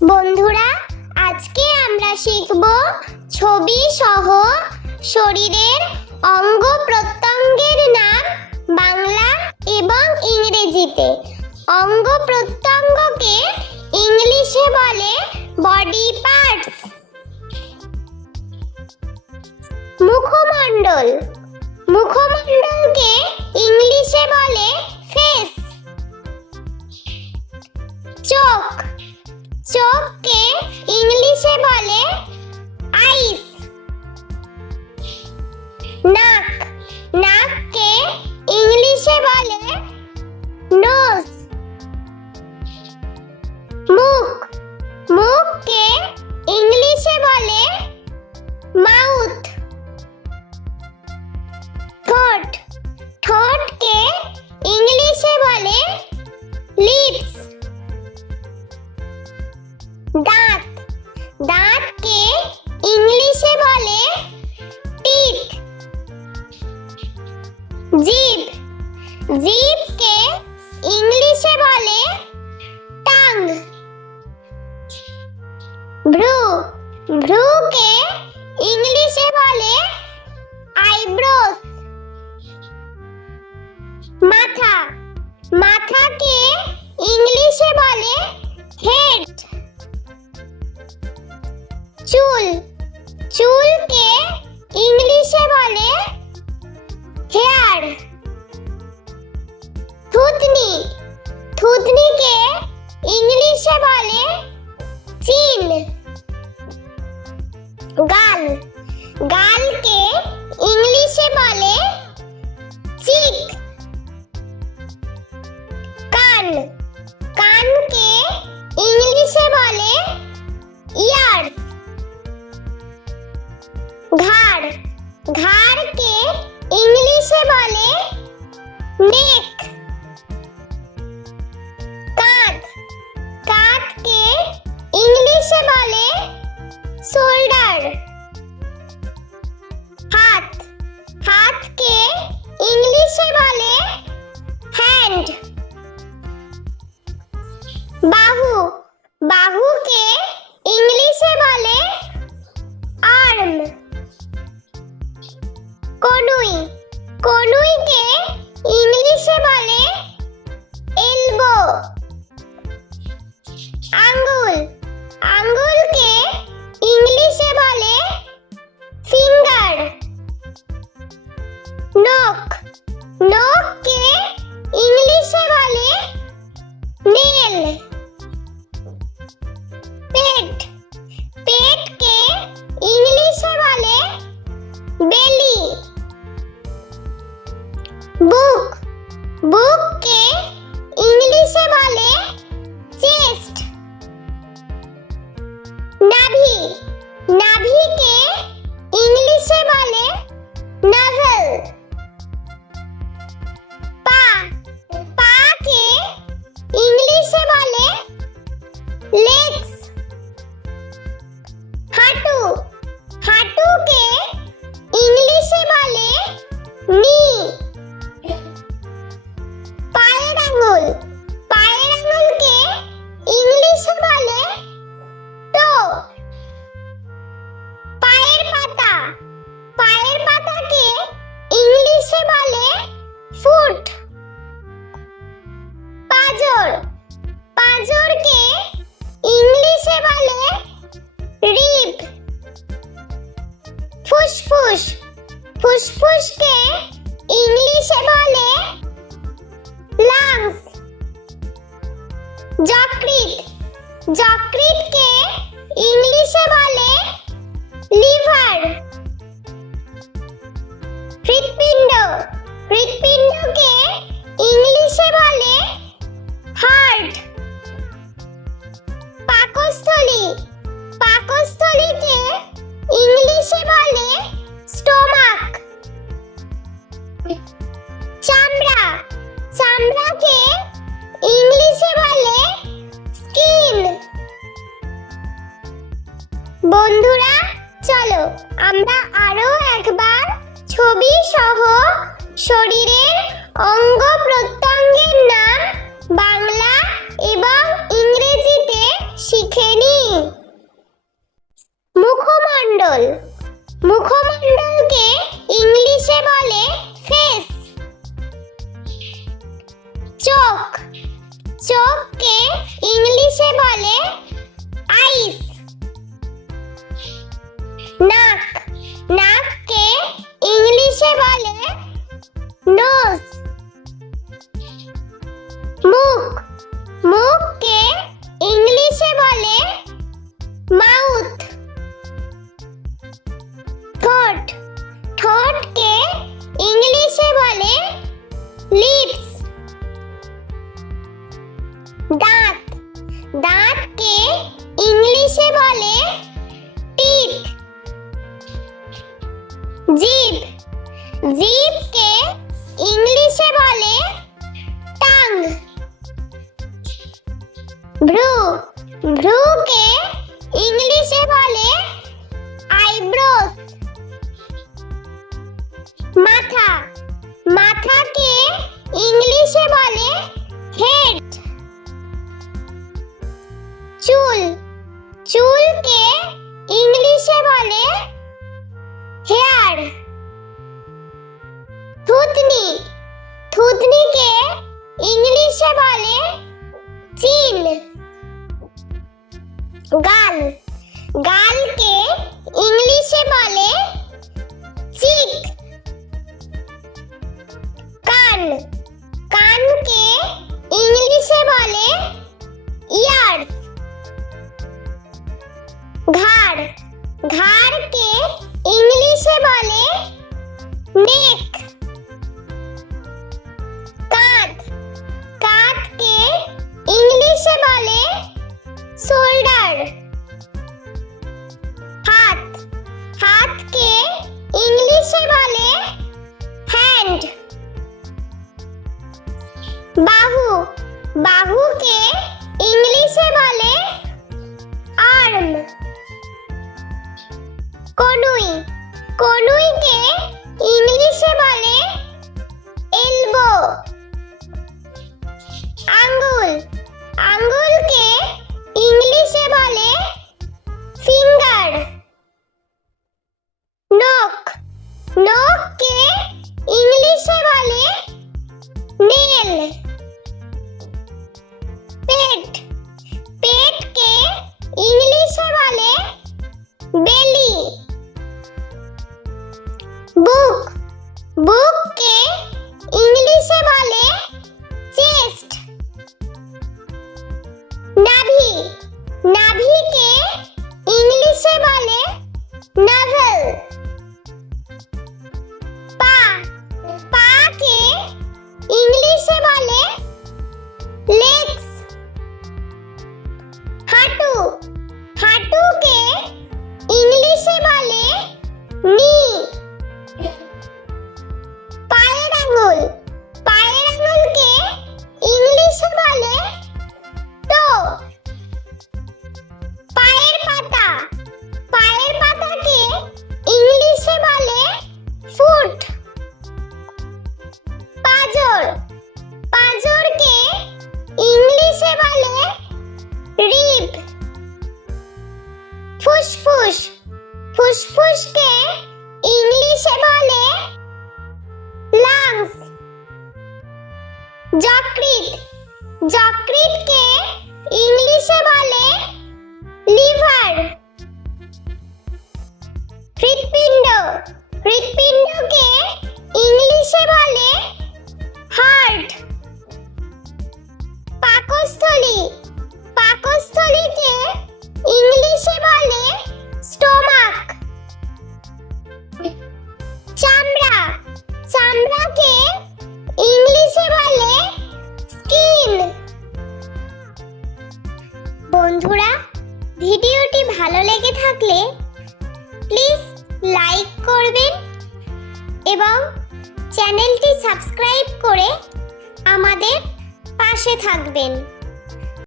বন্ধুরা, আজকে আমরা শিখব ছবি সহ শরীরের অঙ্গ প্রত্যঙ্গের নাম বাংলা এবং ইংরেজিতে। অঙ্গ প্রত্যঙ্গকে ইংলিশে বলে বডি পার্টস। মুখমণ্ডল, মুখমণ্ডলকে ইংলিশে বলে ফেস। চোখ, চোখকে ইংলিশে বলে আইস। নাক, নাককে ইংলিশে বলে নোজ। মুখ, মুখকে ইংলিশে বলে মাউথ। ঠোঁট, ঠোঁটকে ইংলিশে বলে লিপস। দাঁত, দাঁতকে ইংলিশে বলে টিথ। জিভ, জিভকে ইংলিশে বলে টাং। ভ্রু, ভ্রুকে ইংলিশে বলে আইব্রোস। মাথা, মাথাকে ইংলিশে বলে হেড। চুল, চুলকে ইংলিশে বলে হেয়ার। থুতনি, থুতনিকে ইংলিশে বলে চিন। গাল, গালকে ইংলিশে বলে চিক। কান, কানকে ইংলিশে বলে ইয়ার। ঘাড়, ঘাড়কে ইংলিশে বলে নেক। কাঁধ, কাঁধকে ইংলিশে বলে শোল্ডার। হাত, হাতকে ইংলিশে বলে হ্যান্ড। বাহু, বাহুকে ইংলিশে বলে আর্ম। কনুই, কনুইকে ইংলিশে বলে এলবো। আঙ্গুল, আঙ্গুলকে ইংলিশে বলে ফিঙ্গার। নখ, নখকে ইংলিশে বলে নেল। পেট, পেটকে ইংলিশে বলে বেলি। বুক, বুককে ইংলিশে বলে চেস্ট। নাভি, নাভিকে ইংলিশে বলে নাভেল। পা, পাকে ইংলিশে বলে লেগস। হাঁটু, হাঁটুকে ইংলিশে বলে নি। পায়ের আঙুল, পায়ের আঙুলকে ইংলিশে বলে টো। পায়ের পাতা, পায়ের পাতাকে ইংলিশে বলে ফুট। পাঁজর, পাঁজরকে ইংলিশে বলে রিব। ফুসফুস, ফুসফুসকে ইংলিশে বলে লাংস। যকৃৎ, যকৃৎকে ইংলিশে বলে লিভার। হৃৎপিণ্ড, হৃৎপিণ্ডকে ইংলিশে বলে হার্ট। পাকস্থলী, পাকস্থলীকে ইংলিশে বলে স্টোমাক। চামড়া, চামড়াকে ইংলিশে বলে স্কিন। বন্ধুরা, চলো আমরা আরো একবার ছবি সহ শরীরের অঙ্গ প্রত্যঙ্গের নাম বাংলা এবং ইংরেজিতে শিখে নিই। মুখমণ্ডল, মুখমণ্ডলকে ইংলিশে বলে ফেস। চোখ, চোখকে ইংলিশে বলে আইস। নাক, নাককে ইংলিশে বলে নোজ। মুখ, মুখকে ইংলিশে বলে মাউথ। ঠোঁট, ঠোঁটকে ইংলিশে বলে লিপস। দাঁত, দাঁতকে ইংলিশে বলে টিথ। জিভ, জিভকে ইংলিশে বলে টাং। ভ্রু, ভ্রুকে ইংলিশে বলে আইব্রোস। মাথা, মাথাকে ইংলিশে বলে হেড। চুল, চুলকে ইংলিশে বলে হেয়ার। থুতনি, থুতনিকে ইংলিশে বলে চিন। গাল, গালকে ইংলিশে বলে চিক। কান, কানকে ইংলিশে বলে ইয়ার্স। ঘাড়, ঘাড়কে ইংলিশে বলে নেক। কাঁধ, কাঁধকে ইংলিশে বলে শোল্ডার। হাত, হাতকে ইংলিশে বলে হ্যান্ড। বাহু, বাহুকে ইংলিশে বলে আর্ম। কনুই, কনুইকে ইংলিশে বলে এলবো। আঙ্গুল, আঙ্গুলকে ইংলিশে বলে ফিঙ্গার। নখ, নখকে ইংলিশে বলে নেল। পেট, পেটকে ইংলিশে বলে বেলি। বুক, বুককে ইংলিশে বলে চেস্ট। নাভি, নাভিকে ইংলিশে বলে নাভেল। পা, পাকে ইংলিশে বলে লেগস। হাঁটু, হাঁটুকে ইংলিশে বলে নি। পায়ের আঙুল, পায়ের আঙুলকে ইংলিশে বলে টো। পায়ের পাতা, পায়ের পাতাকে ইংলিশে বলে ফুট। পাঁজর, পাঁজরকে ইংলিশে বলে রিব। ফুসফুস, ফুসফুসকে ইংলিশে বলে লাংস। যকৃৎ, যকৃৎকে ইংলিশে বলে লিভার। হৃৎপিণ্ড, হৃৎপিণ্ডকে ইংলিশে বলে হার্ট। পাকস্থলী, পাকস্থলীকে ইংলিশে বলে স্টোমাক। চামড়া, চামড়াকে ইংলিশে বলে স্কিন। বন্ধুরা, ভিডিওটি ভালো লেগে থাকলে প্লিজ লাইক করবেন এবং চ্যানেলটি সাবস্ক্রাইব করে আমাদের পাশে থাকবেন।